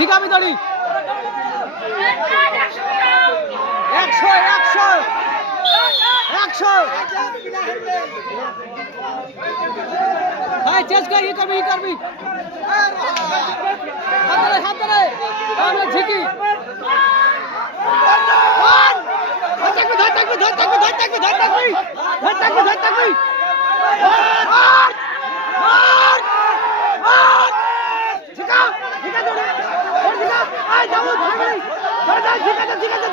ঝিকাবি দড়ি 100 100 100 ভাই চেঞ্জ কর ই করবি হাত ধরে আমরা ঝিকি ধর থাকবি ঠিক আছে